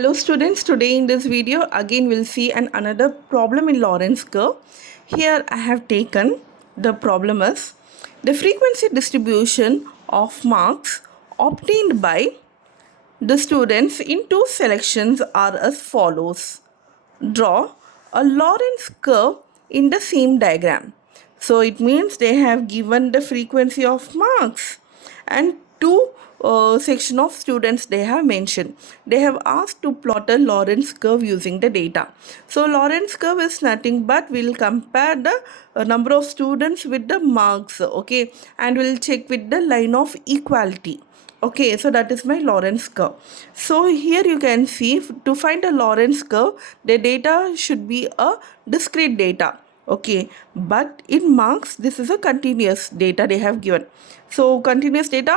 Hello students, today in this video again we'll see another problem in Lorenz curve. Here I have taken the problem as the frequency distribution of marks obtained by the students in two selections are as follows. Draw a Lorenz curve in the same diagram. So it means they have given the frequency of marks and two section of students they have mentioned. They have asked to plot a Lorenz curve using the data. So Lorenz curve is nothing but we'll compare the number of students with the marks, okay, and we'll check with the line of equality. Okay, so that is my Lorenz curve. So here you can see to find a Lorenz curve, the data should be a discrete data. Okay, but in marks, this is a continuous data they have given. So continuous data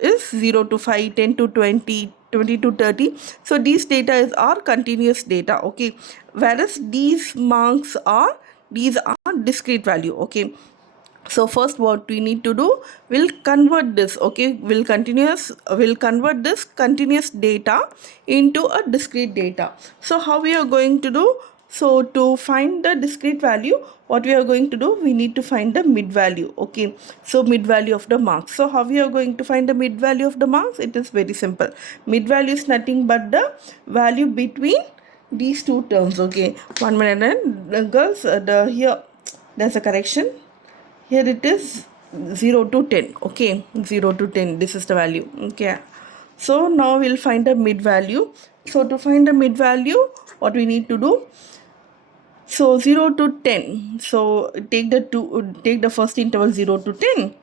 is 0 to 5, 10 to 20, 20 to 30. So these data is our continuous data. Okay, whereas these are discrete value. Okay, so first what we need to do, we'll convert this, okay, we'll convert this continuous data into a discrete data. So how we are going to do? So to find the discrete value, what we are going to do, we need to find the mid value. Okay, so mid value of the marks. So how we are going to find the mid value of the marks? It is very simple. Mid value is nothing but the value between these two terms. Okay, 1 minute, and girls, here there's a correction. Here it is 0 to 10. Okay, 0 to 10, this is the value. Okay, so now we'll find the mid value. So to find the mid value, what we need to do, so 0 to 10, so take the first interval 0 to 10.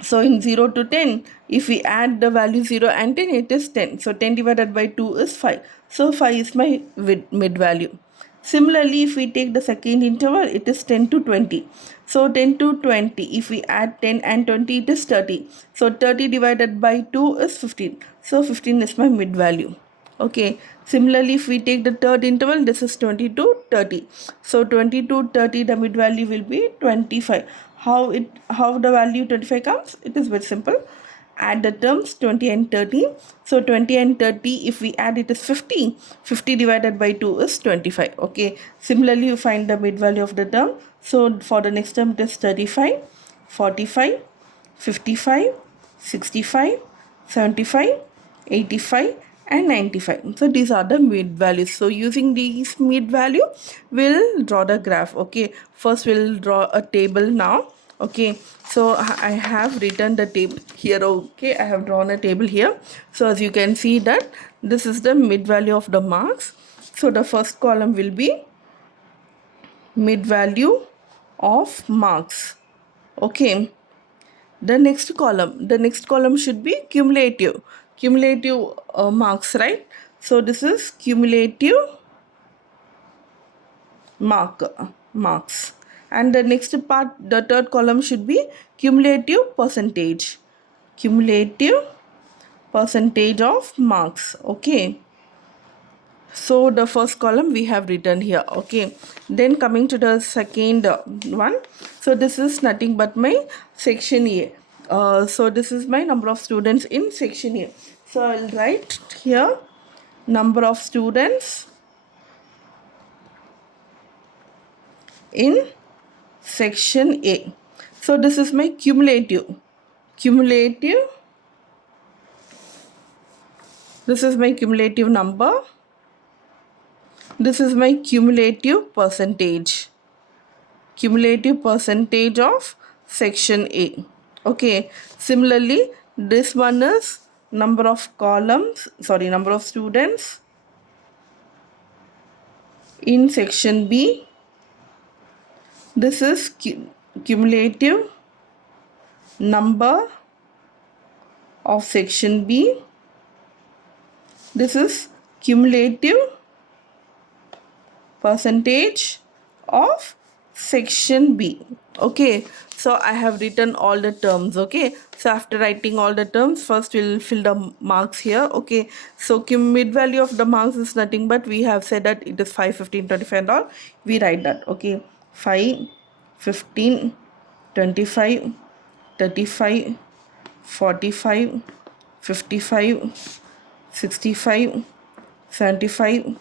So in 0 to 10, if we add the value 0 and 10, it is 10. So 10 divided by 2 is 5. So 5 is my mid value. Similarly, if we take the second interval, it is 10 to 20. So 10 to 20, if we add 10 and 20, it is 30. So 30 divided by 2 is 15. So 15 is my mid value. Okay, similarly, if we take the third interval, this is 20 to 30. So 20 to 30, the mid value will be 25. How the value 25 comes? It is very simple. Add the terms 20 and 30. So 20 and 30, if we add, it is 50. 50 divided by 2 is 25. Okay, similarly, you find the mid value of the term. So for the next term, it is 35, 45, 55, 65, 75, 85 and 95. So these are the mid values. So using these mid value, we'll draw the graph. Okay, first we'll draw a table now. Okay, so I have written the table here. Okay, I have drawn a table here. So as you can see that this is the mid value of the marks. So the first column will be mid value of marks. Okay, the next column should be cumulative marks, right? So this is cumulative marks, and the next part, the third column, should be cumulative percentage of marks. Okay, so the first column we have written here. Okay, then coming to the second one, so this is nothing but my section A. So this is my number of students in section A. So I'll write here number of students in section A. So this is my cumulative. This is my cumulative number. This is my cumulative percentage of section A. Okay, similarly, this one is number of students in section B. This is cumulative number of section B. This is cumulative percentage of section B. Okay, so I have written all the terms. Okay, so after writing all the terms, first we'll fill the marks here. Okay, so mid value of the marks is nothing but we have said that it is 5, 15, 25 and all. We write that. Okay, 5, 15, 25, 35, 45, 55, 65, 75,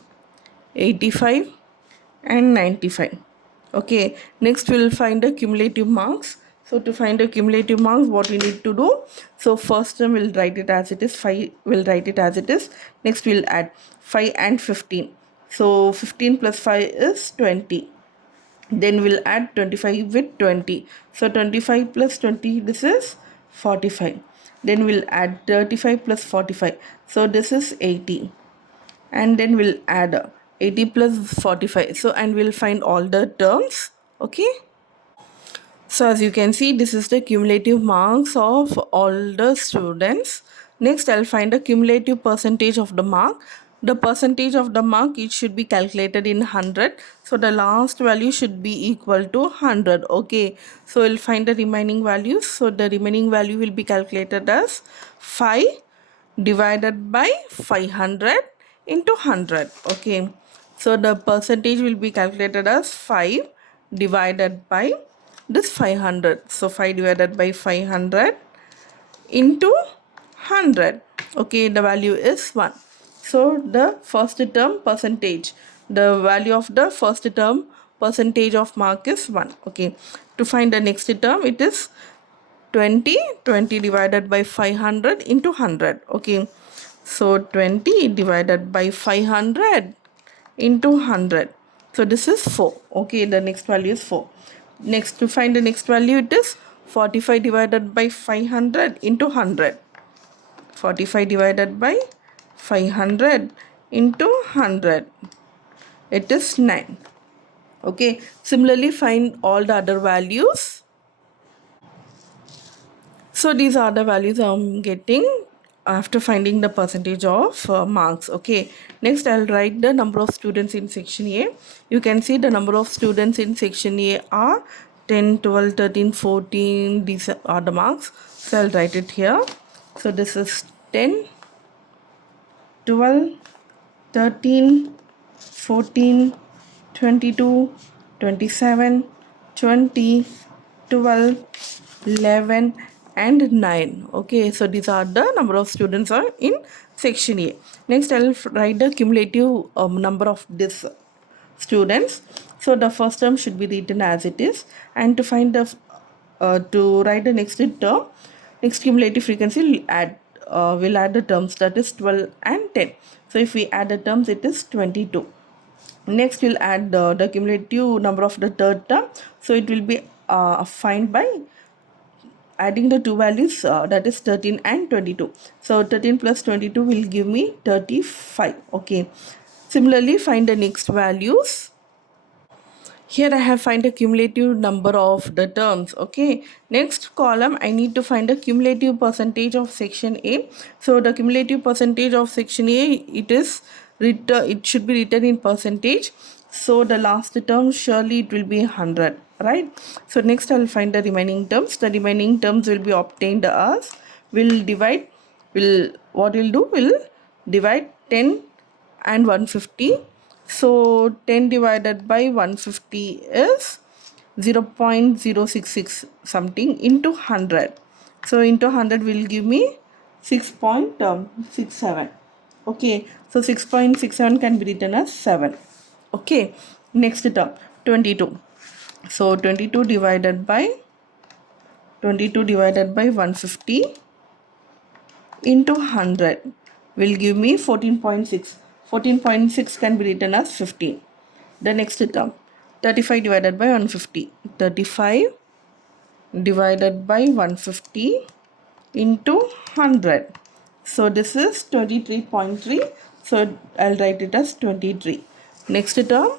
85 and 95. Okay, next we'll find the cumulative marks. So to find the cumulative marks, what we need to do, so first term we'll write it as it is, 5 we'll write it as it is. Next we'll add 5 and 15. So 15 plus 5 is 20. Then we'll add 25 with 20. So 25 plus 20, this is 45. Then we'll add 35 plus 45. So this is 80. And then we'll add 80 plus 45. So and we'll find all the terms. Okay. So as you can see, this is the cumulative marks of all the students. Next, I'll find the cumulative percentage of the mark. The percentage of the mark, it should be calculated in 100. So the last value should be equal to 100. Okay. So we'll find the remaining values. So the remaining value will be calculated as 5 divided by 500 into 100. Okay. So the percentage will be calculated as 5 divided by this 500. So 5 divided by 500 into 100. Okay, the value is 1. So the first term percentage, the value of the first term percentage of mark is 1. Okay, to find the next term, it is 20 divided by 500 into 100. Okay, so 20 divided by 500 into 100. So this is 4. Okay, the next value is 4. Next, to find the next value, it is 45 divided by 500 into 100. 45 divided by 500 into 100. It is 9. Okay, similarly find all the other values. So these are the values I'm getting after finding the percentage of marks. Okay, next I'll write the number of students in section A. You can see the number of students in section A are 10, 12, 13, 14. These are the marks. So I'll write it here. So this is 10, 12, 13, 14, 22, 27, 20, 12, 11 and 9. Okay, so these are the number of students are in section A. Next I'll write the cumulative number of this students. So the first term should be written as it is, and to find the to write the next term, next cumulative frequency, we'll add the terms, that is 12 and 10. So if we add the terms, it is 22. Next we'll add the cumulative number of the third term. So it will be find by adding the two values, that is 13 and 22. So 13 plus 22 will give me 35. Okay, similarly find the next values. Here I have find the cumulative number of the terms. Okay, next column I need to find the cumulative percentage of section A. So the cumulative percentage of section A, it should be written in percentage. So the last term, surely it will be 100, right? So next I will find the remaining terms. The remaining terms will be obtained as we'll divide divide 10 and 150. So 10 divided by 150 is 0.066 something into 100. So into 100 will give me 6.67. Okay, so 6.67 can be written as 7. Okay, next term 22. So 22 divided by 150 into 100 will give me 14.6. 14.6 can be written as 15. The next term, 35 divided by 150. 35 divided by 150 into 100. So this is 23.3. So I'll write it as 23. Next term,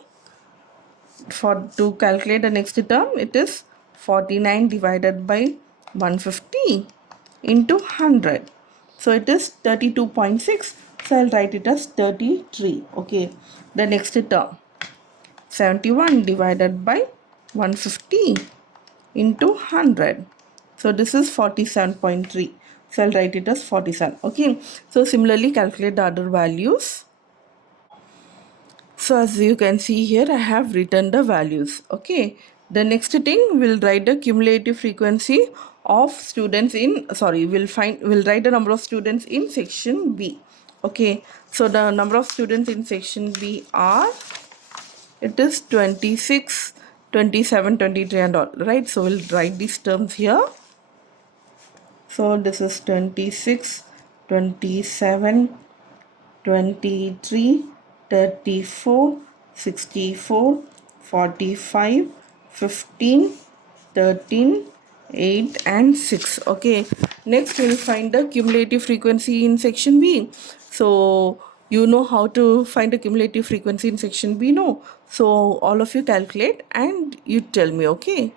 to calculate the next term, it is 49 divided by 150 into 100. So it is 32.6. So I'll write it as 33. Okay, the next term, 71 divided by 150 into 100. So this is 47.3. So I'll write it as 47. Okay, so similarly calculate the other values. So as you can see here, I have written the values. Okay, the next thing, we'll write the cumulative frequency of students in, we'll write the number of students in section B. Okay, So the number of students in section B are, it is 26, 27, 23 and all, right? So we'll write these terms here. So this is 26, 27, 23, 34, 64, 45, 15, 13, 8 and 6. Okay, next we'll find the cumulative frequency in section B. So you know how to find the cumulative frequency in section B, no? So all of you calculate and you tell me, okay?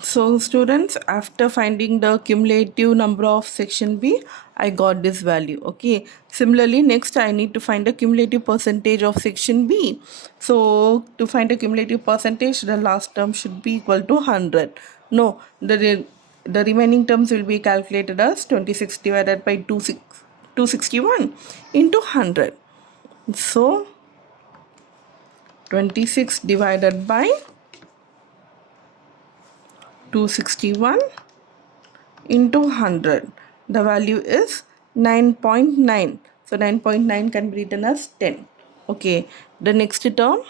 So students, after finding the cumulative number of section B, I got this value. Okay. Similarly, next I need to find the cumulative percentage of section B. So to find the cumulative percentage, the last term should be equal to 100. No, the remaining terms will be calculated as 26 divided by 261 into 100. So 26 divided by 261 into 100, the value is 9.9. So 9.9 can be written as 10. Okay, the next term,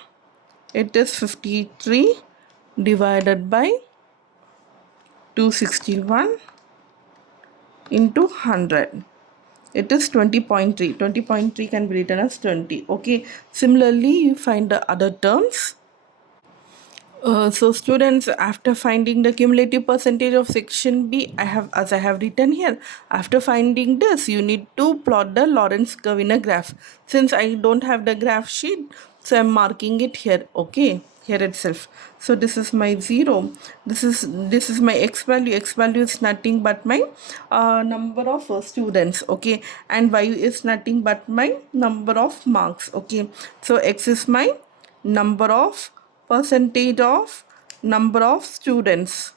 it is 53 divided by 261 into 100. It is 20.3. 20.3 can be written as 20. Okay, similarly you find the other terms. So students, after finding the cumulative percentage of section B, as I have written here, after finding this, you need to plot the Lorenz curve in a graph. Since I don't have the graph sheet, so I'm marking it here. Okay, here itself. So this is my 0. This is my x value. X value is nothing but my number of students. Okay, and y is nothing but my number of marks. Okay, so x is my number of percentage of number of students.